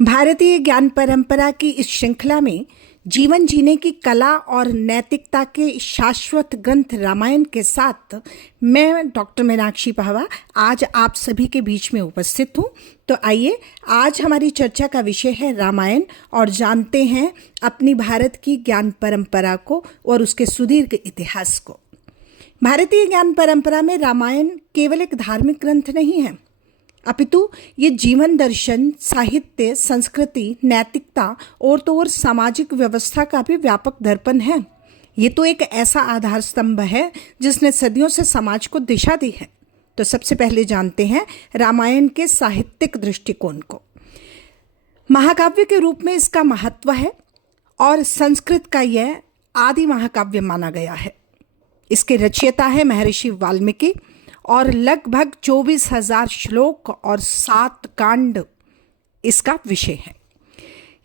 भारतीय ज्ञान परंपरा की इस श्रृंखला में जीवन जीने की कला और नैतिकता के शाश्वत ग्रंथ रामायण के साथ मैं डॉक्टर मीनाक्षी पहवा आज आप सभी के बीच में उपस्थित हूँ। तो आइए, आज हमारी चर्चा का विषय है रामायण और जानते हैं अपनी भारत की ज्ञान परंपरा को और उसके सुदीर्घ इतिहास को। भारतीय ज्ञान परंपरा में रामायण केवल एक धार्मिक ग्रंथ नहीं है, अपितु ये जीवन दर्शन, साहित्य, संस्कृति, नैतिकता और सामाजिक व्यवस्था का भी व्यापक दर्पण है। ये तो एक ऐसा आधार स्तंभ है जिसने सदियों से समाज को दिशा दी है। तो सबसे पहले जानते हैं रामायण के साहित्यिक दृष्टिकोण को। महाकाव्य के रूप में इसका महत्व है और संस्कृत का यह आदि महाकाव्य माना गया है। इसके रचयिता है महर्षि वाल्मीकि और लगभग 24,000 श्लोक और 7 कांड इसका विषय है।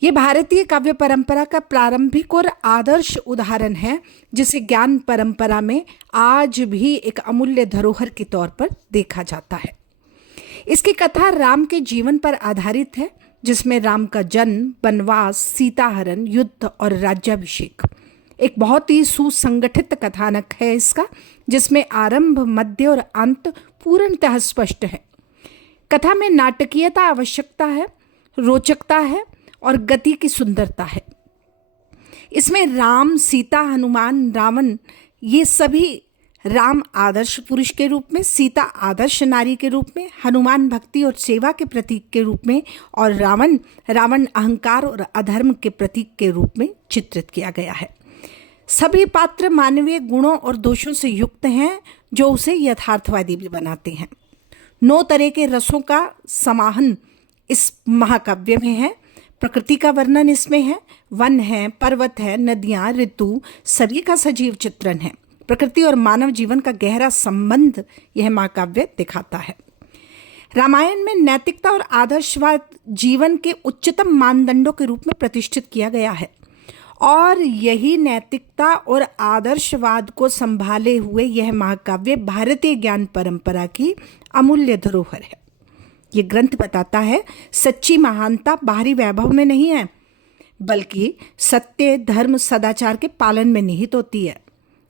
ये भारतीय काव्य परंपरा का प्रारंभिक और आदर्श उदाहरण है, जिसे ज्ञान परंपरा में आज भी एक अमूल्य धरोहर के तौर पर देखा जाता है। इसकी कथा राम के जीवन पर आधारित है, जिसमें राम का जन्म, वनवास, सीताहरण, युद्ध और राज्याभिषेक एक बहुत ही सुसंगठित कथानक है इसका, जिसमें आरंभ, मध्य और अंत पूर्णतः स्पष्ट है। कथा में नाटकीयता आवश्यकता है, रोचकता है और गति की सुंदरता है। इसमें राम, सीता, हनुमान, रावण, ये सभी राम आदर्श पुरुष के रूप में, सीता आदर्श नारी के रूप में, हनुमान भक्ति और सेवा के प्रतीक के रूप में और रावण अहंकार और अधर्म के प्रतीक के रूप में चित्रित किया गया है। सभी पात्र मानवीय गुणों और दोषों से युक्त हैं, जो उसे यथार्थवादी भी बनाते हैं। 9 तरह के रसों का समाहन इस महाकाव्य में है। प्रकृति का वर्णन इसमें है, वन है, पर्वत है, नदियाँ, ऋतु, सभी का सजीव चित्रण है। प्रकृति और मानव जीवन का गहरा संबंध यह महाकाव्य दिखाता है। रामायण में नैतिकता और आदर्शवाद जीवन के उच्चतम मानदंडों के रूप में प्रतिष्ठित किया गया है और यही नैतिकता और आदर्शवाद को संभाले हुए यह महाकाव्य भारतीय ज्ञान परंपरा की अमूल्य धरोहर है। ये ग्रंथ बताता है सच्ची महानता बाहरी वैभव में नहीं है, बल्कि सत्य, धर्म, सदाचार के पालन में निहित होती है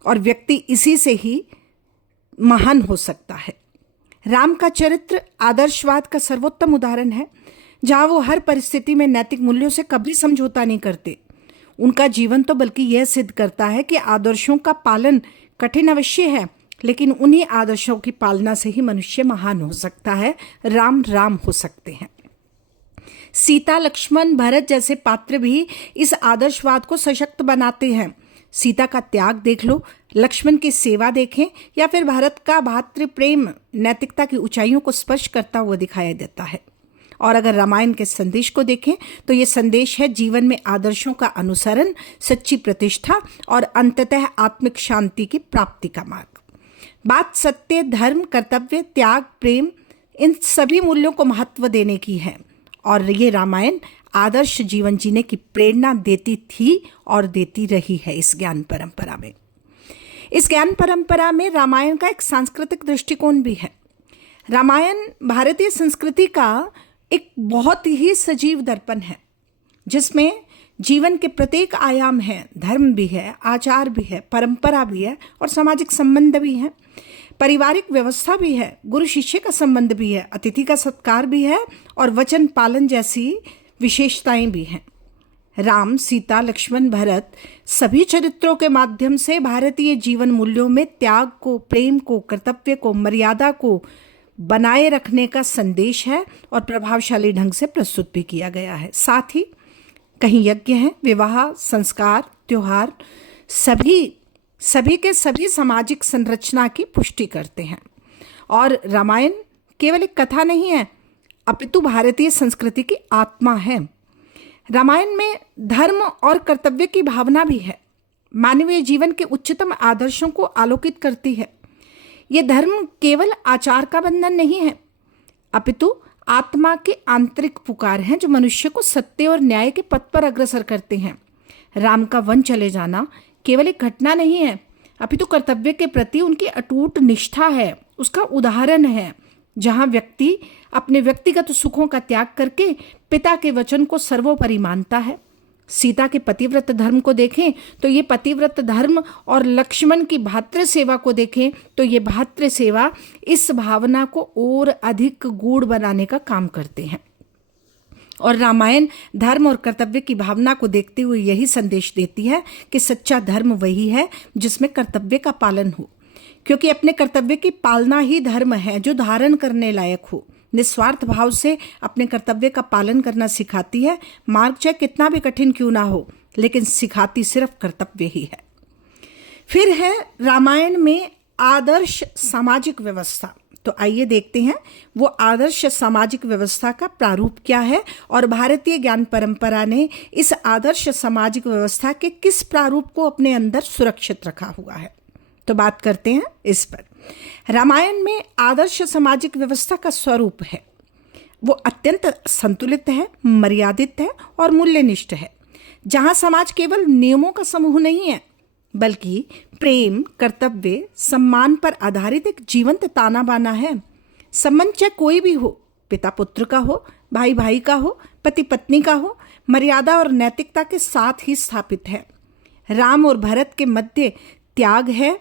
और व्यक्ति इसी से ही महान हो सकता है। राम का चरित्र आदर्शवाद का सर्वोत्तम उदाहरण है, जहाँ वो हर परिस्थिति में नैतिक मूल्यों से कभी समझौता नहीं करते। उनका जीवन तो बल्कि यह सिद्ध करता है कि आदर्शों का पालन कठिन अवश्य है, लेकिन उन्हीं आदर्शों की पालना से ही मनुष्य महान हो सकता है, राम हो सकते हैं। सीता, लक्ष्मण, भरत जैसे पात्र भी इस आदर्शवाद को सशक्त बनाते हैं। सीता का त्याग देख लो, लक्ष्मण की सेवा देखें, या फिर भारत का भातृ प्रेम नैतिकता की ऊंचाइयों को स्पर्श करता हुआ दिखाई देता है। और अगर रामायण के संदेश को देखें तो ये संदेश है जीवन में आदर्शों का अनुसरण, सच्ची प्रतिष्ठा और अंततः आत्मिक शांति की प्राप्ति का मार्ग। बात सत्य, धर्म, कर्तव्य, त्याग, प्रेम, इन सभी मूल्यों को महत्व देने की है और ये रामायण आदर्श जीवन जीने की प्रेरणा देती थी और देती रही है इस ज्ञान परंपरा में। इस ज्ञान परंपरा में रामायण का एक सांस्कृतिक दृष्टिकोण भी है। रामायण भारतीय संस्कृति का एक बहुत ही सजीव दर्पण है, जिसमें जीवन के प्रत्येक आयाम है, धर्म भी है, आचार भी है, परंपरा भी है और सामाजिक संबंध भी है, पारिवारिक व्यवस्था भी है, गुरु शिष्य का संबंध भी है, अतिथि का सत्कार भी है और वचन पालन जैसी विशेषताएं भी हैं। राम, सीता, लक्ष्मण, भरत सभी चरित्रों के माध्यम से भारतीय जीवन मूल्यों में त्याग को, प्रेम को, कर्तव्य को, मर्यादा को बनाए रखने का संदेश है और प्रभावशाली ढंग से प्रस्तुत भी किया गया है। साथ ही कहीं यज्ञ हैं, विवाह, संस्कार, त्योहार सभी के सभी सामाजिक संरचना की पुष्टि करते हैं। और रामायण केवल एक कथा नहीं है, अपितु भारतीय संस्कृति की आत्मा है। रामायण में धर्म और कर्तव्य की भावना भी है, मानवीय जीवन के उच्चतम आदर्शों को आलोकित करती है। ये धर्म केवल आचार का बंधन नहीं है, अपितु आत्मा के आंतरिक पुकार हैं, जो मनुष्य को सत्य और न्याय के पथ पर अग्रसर करते हैं। राम का वन चले जाना केवल एक घटना नहीं है, अपितु कर्तव्य के प्रति उनकी अटूट निष्ठा है, उसका उदाहरण है, जहां व्यक्ति अपने व्यक्तिगत सुखों का त्याग करके पिता के वचन को सर्वोपरि मानता है। सीता के पतिव्रत धर्म को देखें तो ये पतिव्रत धर्म, और लक्ष्मण की भातृ सेवा को देखें तो ये भातृ सेवा इस भावना को और अधिक गूढ़ बनाने का काम करते हैं। और रामायण धर्म और कर्तव्य की भावना को देखते हुए यही संदेश देती है कि सच्चा धर्म वही है जिसमें कर्तव्य का पालन हो, क्योंकि अपने कर्तव्य की पालना ही धर्म है जो धारण करने लायक हो। निस्वार्थ भाव से अपने कर्तव्य का पालन करना सिखाती है। मार्ग चाहे कितना भी कठिन क्यों ना हो, लेकिन सिखाती सिर्फ कर्तव्य ही है। फिर है रामायण में आदर्श सामाजिक व्यवस्था। तो आइए देखते हैं वो आदर्श सामाजिक व्यवस्था का प्रारूप क्या है और भारतीय ज्ञान परंपरा ने इस आदर्श सामाजिक व्यवस्था के किस प्रारूप को अपने अंदर सुरक्षित रखा हुआ है। तो बात करते हैं इस पर। रामायण में आदर्श सामाजिक व्यवस्था का स्वरूप है वो अत्यंत संतुलित है, मर्यादित है और मूल्यनिष्ठ है, जहां समाज केवल नियमों का समूह नहीं है बल्कि प्रेम, कर्तव्य, सम्मान पर आधारित एक जीवंत ताना बाना है। संबंध चाहे कोई भी हो, पिता पुत्र का हो, भाई भाई का हो, पति पत्नी का हो, मर्यादा और नैतिकता के साथ ही स्थापित है। राम और भरत के मध्य त्याग है,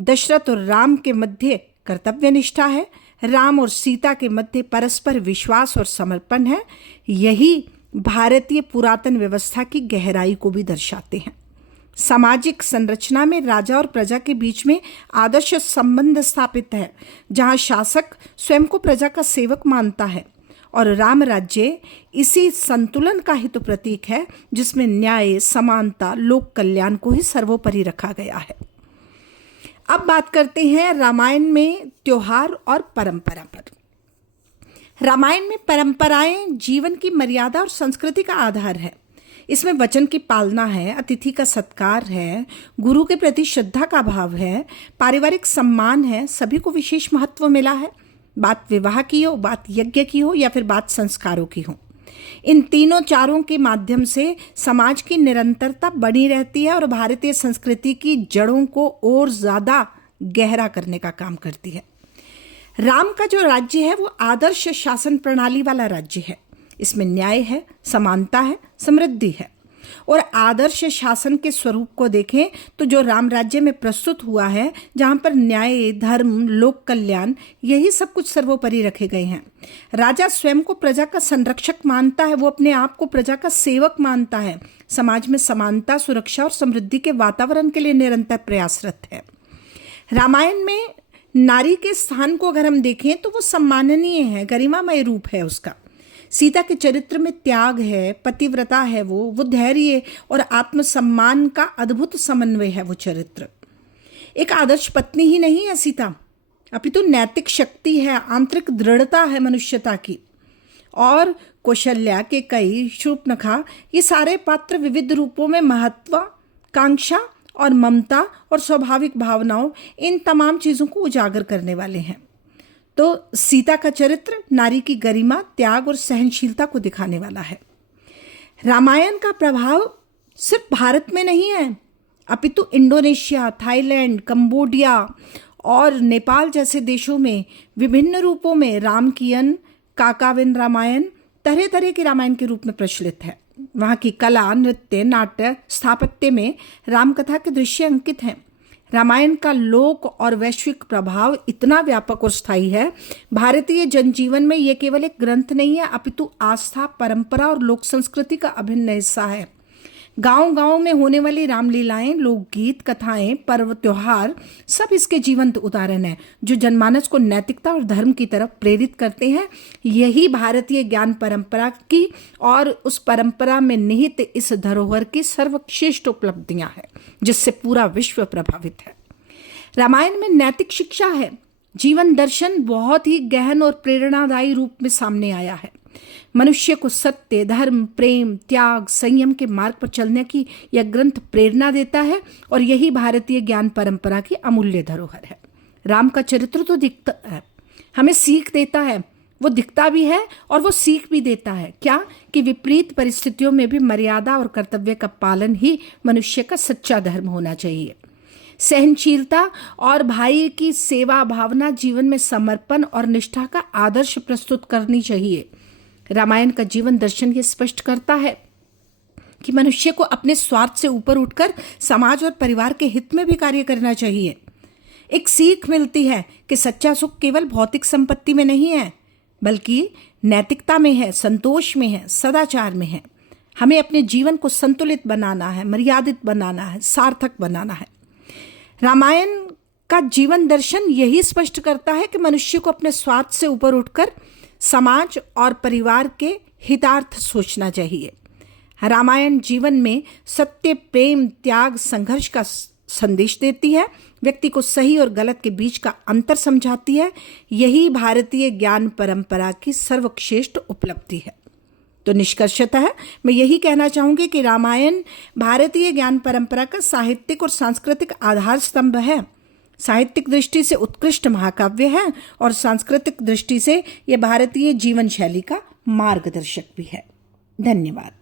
दशरथ और राम के मध्य कर्तव्य निष्ठा है, राम और सीता के मध्य परस्पर विश्वास और समर्पण है। यही भारतीय पुरातन व्यवस्था की गहराई को भी दर्शाते हैं। सामाजिक संरचना में राजा और प्रजा के बीच में आदर्श संबंध स्थापित है, जहां शासक स्वयं को प्रजा का सेवक मानता है, और राम राज्य इसी संतुलन का ही तो प्रतीक है, जिसमें न्याय, समानता, लोक कल्याण को ही सर्वोपरि रखा गया है। अब बात करते हैं रामायण में त्योहार और परंपरा पर। रामायण में परंपराएं जीवन की मर्यादा और संस्कृति का आधार है। इसमें वचन की पालना है, अतिथि का सत्कार है, गुरु के प्रति श्रद्धा का भाव है, पारिवारिक सम्मान है, सभी को विशेष महत्व मिला है। बात विवाह की हो, बात यज्ञ की हो या फिर बात संस्कारों की हो, इन तीनों चारों के माध्यम से समाज की निरंतरता बनी रहती है और भारतीय संस्कृति की जड़ों को और ज्यादा गहरा करने का काम करती है। राम का जो राज्य है वो आदर्श शासन प्रणाली वाला राज्य है। इसमें न्याय है, समानता है, समृद्धि है। और आदर्श शासन के स्वरूप को देखें तो जो राम राज्य में प्रस्तुत हुआ है, जहाँ पर न्याय, धर्म, लोक कल्याण, यही सब कुछ सर्वोपरि रखे गए हैं। राजा स्वयं को प्रजा का संरक्षक मानता है, वो अपने आप को प्रजा का सेवक मानता है। समाज में समानता, सुरक्षा और समृद्धि के वातावरण के लिए निरंतर प्रयासरत है। रामायण में नारी के स्थान को अगर हम देखें तो वो सम्माननीय है, गरिमामय रूप है उसका। सीता के चरित्र में त्याग है, पतिव्रता है, वो धैर्य और आत्मसम्मान का अद्भुत समन्वय है वो चरित्र। एक आदर्श पत्नी ही नहीं है सीता, अपितु नैतिक शक्ति है, आंतरिक दृढ़ता है मनुष्यता की। और कौशल्या, कैकेयी, शूर्पणखा, ये सारे पात्र विविध रूपों में महत्वाकांक्षा और ममता और स्वाभाविक भावनाओं, इन तमाम चीज़ों को उजागर करने वाले हैं। तो सीता का चरित्र नारी की गरिमा, त्याग और सहनशीलता को दिखाने वाला है। रामायण का प्रभाव सिर्फ भारत में नहीं है, अपितु इंडोनेशिया, थाईलैंड, कंबोडिया और नेपाल जैसे देशों में विभिन्न रूपों में रामकीयन, काकाविन रामायण, तरह तरह के रामायण के रूप में प्रचलित है। वहाँ की कला, नृत्य, नाट्य, स्थापत्य में रामकथा के दृश्य अंकित हैं। रामायण का लोक और वैश्विक प्रभाव इतना व्यापक और स्थायी है। भारतीय जनजीवन में यह केवल एक ग्रंथ नहीं है, अपितु आस्था, परंपरा और लोक संस्कृति का अभिन्न हिस्सा है। गांव गांव में होने वाली रामलीलाएं, लोकगीत, कथाएं, पर्व, त्योहार सब इसके जीवंत उदाहरण हैं, जो जनमानस को नैतिकता और धर्म की तरफ प्रेरित करते हैं। यही भारतीय ज्ञान परंपरा की और उस परंपरा में निहित इस धरोहर की सर्वश्रेष्ठ उपलब्धियां हैं, जिससे पूरा विश्व प्रभावित है। रामायण में नैतिक शिक्षा है, जीवन दर्शन बहुत ही गहन और प्रेरणादायी रूप में सामने आया है। मनुष्य को सत्य, धर्म, प्रेम, त्याग, संयम के मार्ग पर चलने की यह ग्रंथ प्रेरणा देता है और यही भारतीय ज्ञान परंपरा की अमूल्य धरोहर है। राम का चरित्र तो दिखता है, हमें सीख देता है, वो दिखता भी है और वो सीख भी देता है। क्या कि विपरीत परिस्थितियों में भी मर्यादा और कर्तव्य का पालन ही मनुष्य का सच्चा धर्म होना चाहिए। सहनशीलता और भाई की सेवा भावना, जीवन में समर्पण और निष्ठा का आदर्श प्रस्तुत करनी चाहिए। रामायण का जीवन दर्शन ये स्पष्ट करता है कि मनुष्य को अपने स्वार्थ से ऊपर उठकर समाज और परिवार के हित में भी कार्य करना चाहिए। एक सीख मिलती है कि सच्चा सुख केवल भौतिक संपत्ति में नहीं है, बल्कि नैतिकता में है, संतोष में है, सदाचार में है। हमें अपने जीवन को संतुलित बनाना है, मर्यादित बनाना है, सार्थक बनाना है। रामायण का जीवन दर्शन यही स्पष्ट करता है कि मनुष्य को अपने स्वार्थ से ऊपर उठकर समाज और परिवार के हितार्थ सोचना चाहिए। रामायण जीवन में सत्य, प्रेम, त्याग, संघर्ष का संदेश देती है, व्यक्ति को सही और गलत के बीच का अंतर समझाती है। यही भारतीय ज्ञान परंपरा की सर्वश्रेष्ठ उपलब्धि है। तो निष्कर्षतः मैं यही कहना चाहूँगी कि रामायण भारतीय ज्ञान परंपरा का साहित्यिक और सांस्कृतिक आधार स्तंभ है। साहित्यिक दृष्टि से उत्कृष्ट महाकाव्य है और सांस्कृतिक दृष्टि से यह भारतीय जीवन शैली का मार्गदर्शक भी है। धन्यवाद।